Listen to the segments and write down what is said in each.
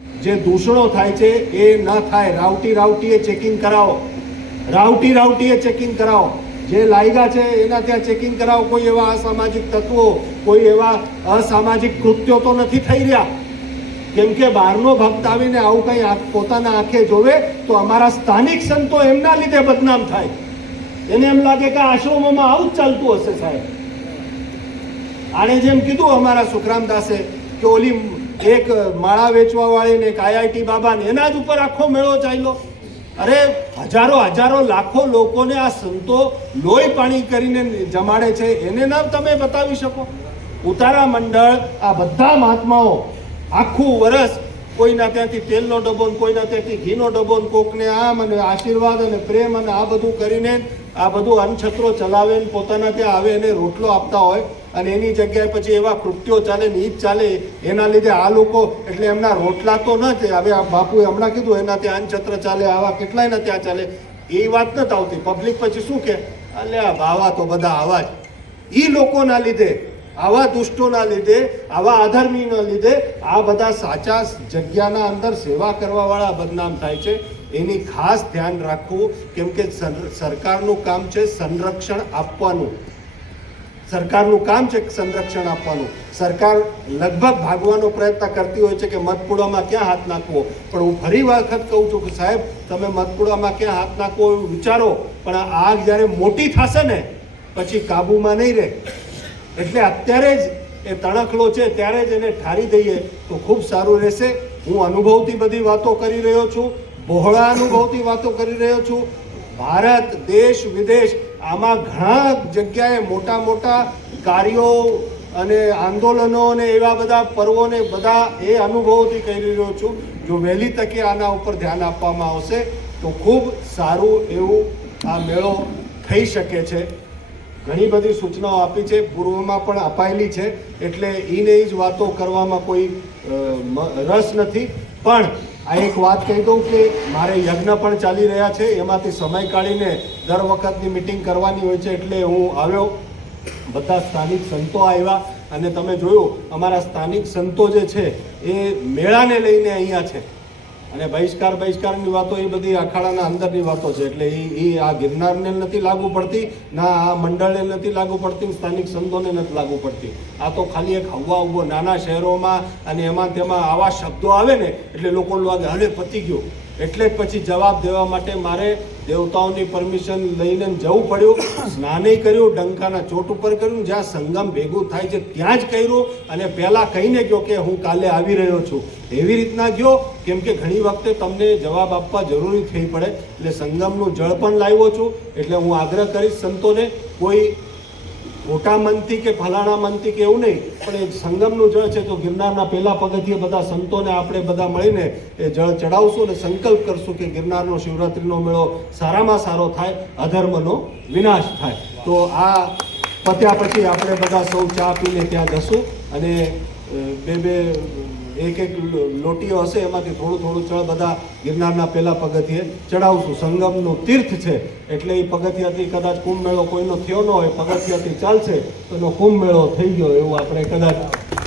જે દૂષણો થાય છે, એ ન થાય. રાવટી રાવટીએ ચેકિંગ કરાવો. રાવટી રાવટીએ ચેકિંગ કરાવો. જે લાયગા છે, એના ત્યાં ચેકિંગ કરાવો. કોઈ એવા અસામાજિક તત્વો, કોઈ એવા અસામાજિક કૃત્યો તો નથી થઈ રહ્યા. કેમ કે બહારનો ભક્ત આવીને આવું કંઈ પોતાના આંખે જોવે, તો અમારા સ્થાનિક સંતો એમના લીધે બદનામ થાય. એને એમ લાગે કે આશ્રમોમાં આવું જ ચાલતું હશે સાહેબ. આણે જેમ કીધું અમારા સુખરામ દાસે કે ઓલી એક માળા વેચવા વાળી ને એક આઈઆઈટી બાબા ને એના જ ઉપર આખો મેળો ચાલ્યો. અરે, હજારો હજારો, લાખો લોકોને આ સંતો લોહી પાણી કરીને જમાડે છે. એને ના તમે બતાવી શકો. ઉતારા મંડળ, આ બધા મહાત્માઓ આખું વરસ કોઈના ત્યાંથી તેલનો ડબ્બો કોઈના ત્યાંથી ઘીનો ડબ્બો કોકને આમ અને આશીર્વાદ અને પ્રેમ અને આ બધું કરીને આ બધું અન્નછત્રો ચલાવે ને પોતાના ત્યાં આવે એને રોટલો આપતા હોય. અને એની જગ્યાએ પછી એવા કૃત્યો ચાલે ને ઈ ચાલે, એના લીધે આ લોકો, એટલે એમના રોટલા તો ન છે હવે આ બાપુએ હમણાં કીધું, એના ત્યાં અનછત્ર ચાલે, આવા કેટલાય ના ત્યાં ચાલે. એ વાત નથી આવતી. પબ્લિક પછી શું કે, અલ્યા બાવા તો બધા આવા જ. એ લોકોના લીધે, આવા દુષ્ટોના લીધે, આવા અધર્મીના લીધે, આ બધા સાચા જગ્યાના અંદર સેવા કરવાવાળા બદનામ થાય છે. એની ખાસ ધ્યાન રાખવું, કેમ કે સર- સરકારનું કામ છે સંરક્ષણ આપવાનું. સરકારનું કામ છે સંરક્ષણ આપવાનું. સરકાર લગભગ ભાગવાનો પ્રયત્ન કરતી હોય છે કે મતપુડામાં ક્યાં હાથ નાખવો. પણ હું ફરી વખત કહું છું કે સાહેબ, તમે મતપુડામાં ક્યાં હાથ નાખવો એવું વિચારો. પણ આ આગ જ્યારે મોટી થશે ને, પછી કાબૂમાં નહીં રહે. એટલે અત્યારે જ એ તણખલો છે, ત્યારે જ એને ઠારી દઈએ તો ખૂબ સારું રહેશે. હું અનુભવથી બધી વાતો કરી રહ્યો છું, બહોળા અનુભવથી વાતો કરી રહ્યો છું. ભારત, દેશ, વિદેશ આમાં ઘણા જગ્યાએ મોટા મોટા કાર્યો અને આંદોલનો અને એવા બધા પર્વોને બધા એ અનુભવોથી કહી રહ્યો છું. જો વહેલી તકે આના ઉપર ધ્યાન આપવામાં આવશે, તો ખૂબ સારું એવું આ મેળો થઈ શકે છે. ઘણી બધી સૂચનાઓ આપી છે, પૂર્વમાં પણ અપાયેલી છે, એટલે એને જ વાતો કરવામાં કોઈ રસ નથી. પણ આ એક વાત કહી દઉં કે મારે યજ્ઞ પણ ચાલી રહ્યા છે, એમાંથી સમય કાઢીને દર વખતની મિટિંગ કરવાની હોય છે એટલે હું આવ્યો. બધા સ્થાનિક સંતો આવ્યા અને તમે જોયું, અમારા સ્થાનિક સંતો જે છે એ મેળાને લઈને અહીંયા છે. અને બહિષ્કાર, બહિષ્કારની વાતો એ બધી અખાડાના અંદરની વાતો છે. એટલે એ એ આ ગિરનારને નથી લાગુ પડતી, ના આ મંડળને નથી લાગુ પડતી સ્થાનિક સંતોને નથી લાગુ પડતી. આ તો ખાલી એક હવા ઊભો નાના શહેરોમાં અને એમાં તેમાં આવા શબ્દો આવે ને, એટલે લોકો લાગે હવે પતી ગયો. એટલે જ પછી જવાબ દેવા માટે મારે દેવતાઓની પરમિશન લઈને જવું પડ્યું. સ્નાને કર્યું, ડંકાના ચોટ ઉપર કર્યું જ્યાં સંગમ ભેગું થાય છે ત્યાં જ કર્યું. અને પહેલાં કહીને ગયો કે હું કાલે આવી રહ્યો છું. એવી રીતના ગયો, કેમ કે ઘણી વખતે તમને જવાબ આપવા જરૂરી થઈ પડે. એટલે સંગમનું જળ પણ લાવ્યો છું. એટલે હું આગ્રહ કરીશ સંતોને, કોઈ મોટા મનથી કે ફલાણા મનથી કે એવું નહીં, પણ એ સંગમનું જળ છે તો ગિરનારના પહેલા પગથિયે બધા સંતોને આપણે બધા મળીને એ જળ ચડાવશું અને સંકલ્પ કરશું કે ગિરનારનો શિવરાત્રિનો મેળો સારામાં સારો થાય, અધર્મનો વિનાશ થાય. તો આ પત્યા પછી આપણે બધા સૌ ચા પીને ત્યાં જશું અને બે બે એક એક લોટીઓ હશે એમાંથી થોડું થોડું ચળ બધા ગિરનારના પહેલા પગથિયે ચડાવશું સંગમનું તીર્થ છે એટલે એ પગથિયાથી કદાચ કુંભ મેળો કોઈનો થયો ન હોય પગથિયાથી ચાલશે તો એનો કુંભ મેળો થઈ ગયો એવું આપણે કદાચ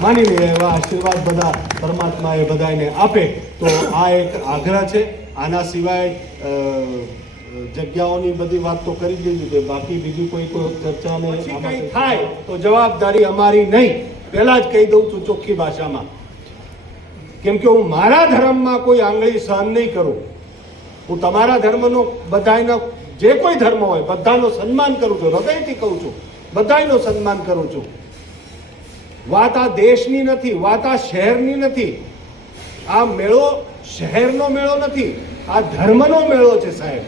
માની લઈએ એવા આશીર્વાદ બધા પરમાત્મા એ બધાને આપે. તો આ એક આગ્રહ છે. આના સિવાય જગ્યાઓની બધી વાત તો કરી દીધી છે. બાકી બીજી કોઈ કોઈ ચર્ચા નહીં. થાય તો જવાબદારી અમારી નહીં. પહેલા જ કહી દઉં છું ચોખ્ખી ભાષામાં. કેમ કે હું મારા ધર્મમાં કોઈ આંગળી સહન નહીં કરું. હું તમારા ધર્મનો, બધાયનો, જે કોઈ ધર્મ હોય, બધાનો સન્માન કરું છું, હૃદયથી કહું છું, બધાયનો સન્માન કરું છું. વાત આ દેશની નથી, વાત આ શહેરની નથી. આ મેળો શહેરનો મેળો નથી, આ ધર્મનો મેળો છે સાહેબ.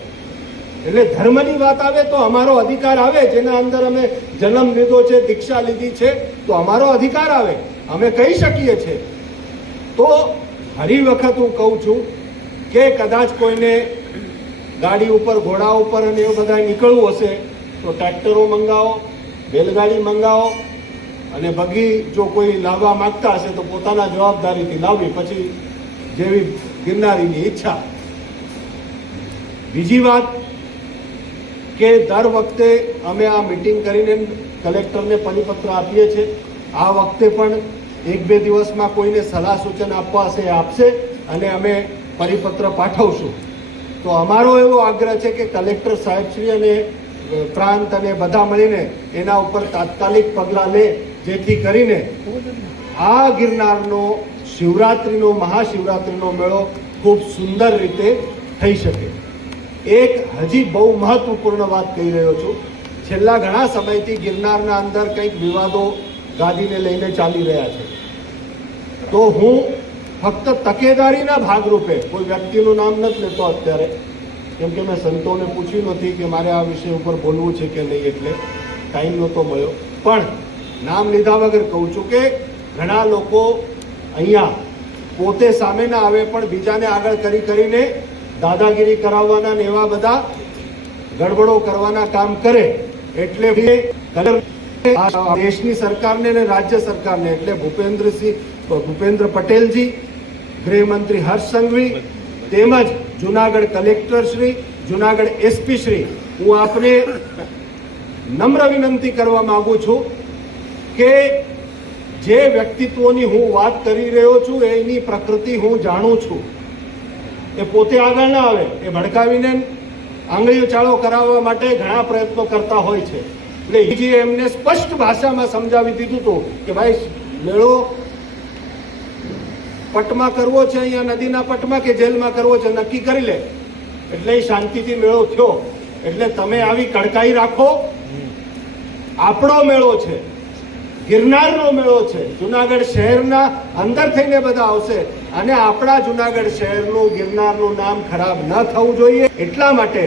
એટલે ધર્મની વાત આવે તો અમારો અધિકાર આવે, જેના અંદર અમે જન્મ લીધો છે, દીક્ષા લીધી છે, તો અમારો અધિકાર આવે. અમે કહી શકીએ છીએ. તો ફરી વખત હું કહું છું કે કદાચ કોઈને ગાડી ઉપર, ઘોડા ઉપર અને એવું બધા નીકળવું હશે, તો ટ્રેક્ટરો મંગાવો, બેલગાડી મંગાવો અને બગી જો કોઈ લાવવા માંગતા હશે તો પોતાના જવાબદારીથી લાવવી પછી જેવી ગિરનારીની ઈચ્છા. બીજી વાત કે દર વખતે અમે આ મિટિંગ કરીને કલેક્ટરને પરિપત્ર આપીએ છીએ. આ વખતે પણ એક બે દિવસમાં કોઈને સલાહ સૂચન આપવા હશે, આપશે અને અમે પરિપત્ર પાઠવશું. તો અમારો એવો આગ્રહ છે કે કલેક્ટર સાહેબશ્રી અને પ્રાંત અને બધા મળીને એના ઉપર તાત્કાલિક પગલાં લે, જેથી કરીને આ ગિરનારનો શિવરાત્રિનો, મહાશિવરાત્રિનો મેળો ખૂબ સુંદર રીતે થઈ શકે. એક હજી બહુ મહત્વપૂર્ણ વાત કહી રહ્યો છું. છેલ્લા ઘણા સમયથી ગિરનારના અંદર કંઈક વિવાદો ગાદીને લઈને ચાલી રહ્યા છે. તો હું ફક્ત તકેદારીના ભાગરૂપે, કોઈ વ્યક્તિનું નામ નથી લેતો અત્યારે, કેમ કે મેં સંતોને પૂછ્યું નથી કે મારે આ વિષય ઉપર બોલવું છે કે નહીં એટલે ટાઈમ નહોતો મળ્યો. પણ નામ લીધા વગર કહું છું કે ઘણા લોકો અહીંયા પોતે સામે ના આવે પણ બીજાને આગળ કરી કરીને દાદાગીરી કરાવવાના ને એવા બધા ગડબડો કરવાના કામ કરે એટલે કલર- દેશની સરકારને અને રાજ્ય સરકારને એટલે ભૂપેન્દ્રસિંહ, ભૂપેન્દ્ર પટેલજી, ગૃહમંત્રી હર્ષ સંઘવી, તેમજ જુનાગઢ કલેક્ટર શ્રી, જુનાગઢ એસપી શ્રી. હું આપને નમ્ર વિનંતી કરવા માંગુ છું કે જે વ્યક્તિત્વોની હું વાત કરી રહ્યો છું એની પ્રકૃતિ હું જાણું છું. એ પોતે આગળ ના આવે, એ ભડકાવીને આંગળીઓ ચાળો કરાવવા માટે ઘણા પ્રયત્નો કરતા હોય છે. એટલે ઈજીએ એમને સ્પષ્ટ ભાષામાં સમજાવી દીધું હતું કે ભાઈ, મેળો પટમાં કરવો છે અહીંયા, નદીના પટમાં કે જેલમાં કરવો છે, નક્કી કરી લે. એટલે એ શાંતિથી મેળો થયો. એટલે તમે આવી કડકાઈ રાખો. આપણો મેળો છે, ગિરનારનો મેળો છે, જુનાગઢ શહેરના અંદર થઈને બધા આવશે. અને આપણા જુનાગઢ શહેરનું, ગિરનારનું નામ ખરાબ ન થવું જોઈએ. એટલા માટે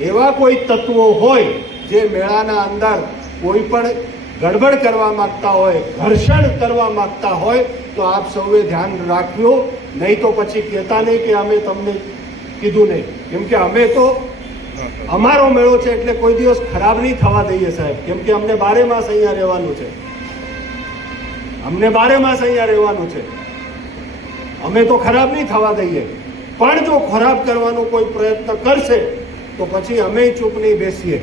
એવા કોઈ તત્વો હોય જે મેળાના અંદર કોઈ પણ ગડબડ કરવા માંગતા હોય, ઘર્ષણ કરવા માંગતા હોય, તો આપ સૌએ ધ્યાન રાખ્યું નહીં તો પછી કહેતા નહીં કે અમે તમને કીધું નહીં. કેમ કે અમે તો અમારો મેળો છે એટલે કોઈ દિવસ ખરાબ નહીં થવા દઈએ સાહેબ. કેમ કે અમને બારે માસ અહીંયા રહેવાનું છે. અમને બારે માસ અહીંયા રહેવાનું છે. અમે તો ખરાબ નહીં થવા દઈએ. પણ જો ખરાબ કરવાનો કોઈ પ્રયત્ન કરશે, તો પછી અમે ચૂપ નહીં બેસીએ.